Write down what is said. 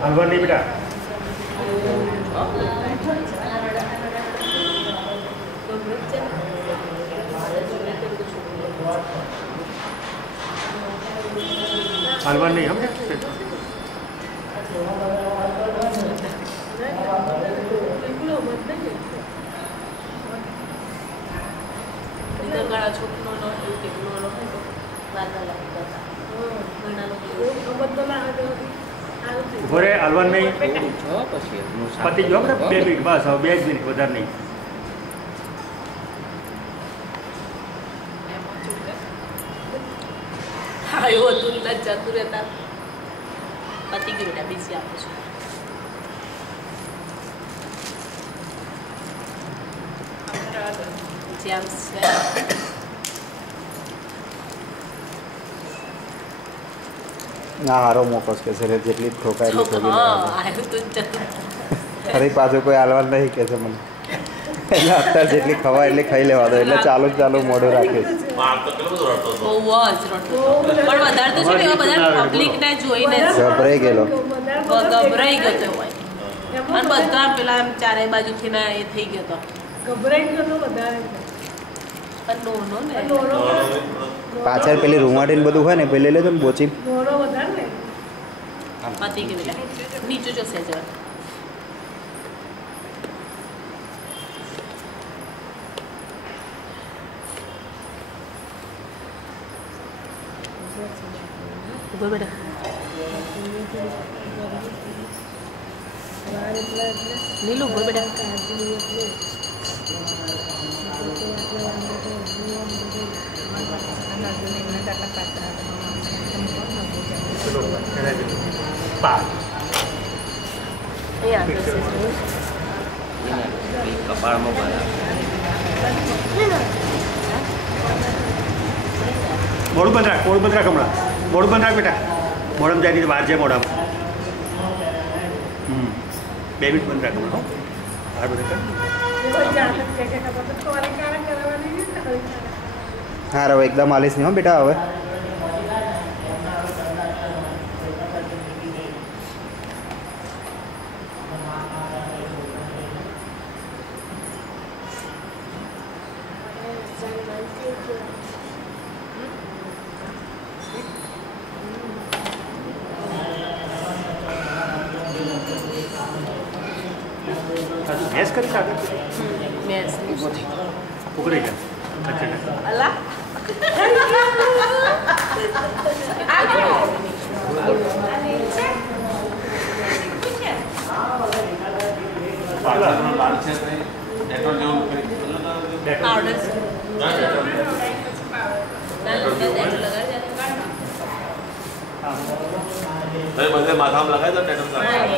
हलवा नहीं बेटा हलवा नहीं हम घरे हलवा नहीं पति जो अपने 2 मिनट बस હવે 2 મિનિટ વધારે નહીં આયો તું જતું રહેતા પતિ ગયું બેટા બીસી આપું છું જેમ્સ ના હારો મોકોસ કે છે જેટલી ઠોકાયેલી ઠોકી આયો તું જતું ફરી પાછું કોઈ હાલવા નહીં કે છે મને એટલે અત્યારે જેટલી ખવાય એટલી ખાઈ લેવા દો એટલે ચાલુ મોઢું રાખીશ બહુ જ રડતો પણ વધારે તો છે ને એવા બધા પબ્લિકને જોઈને ગભરાઈ ગયેલો ગભરાઈ ગયો તો હોય અને બધા પેલા ચારે બાજુથી ના એ થઈ ગયો તો ગભરાઈ ગયો તો વધારે પણ નો ને પાછળ પેલી રૂમાટીને બધું હોય ને પેલી લેજો ને બોચી નોરો વધારે ને પતિ ગયું બેટા નીચું જશે જરા ઉભો બેટા નીલુ ઉભો બેટા કપાળમાં મોડું બંધ રાખ હમણાં મોડું બંધ રાખ બેટા મોડમ જાય નહીં બહાર જાય મોડામાં 2 મિનિટ બંધ રાખ હમણાં બહાર બધા હા હવે એકદમ આલીશ નહીં હો બેટા હવે ગેસ કરી શકે મેસ ઉકળી ગયા અચ્છા અલા બધે માથામાં લગાવી દો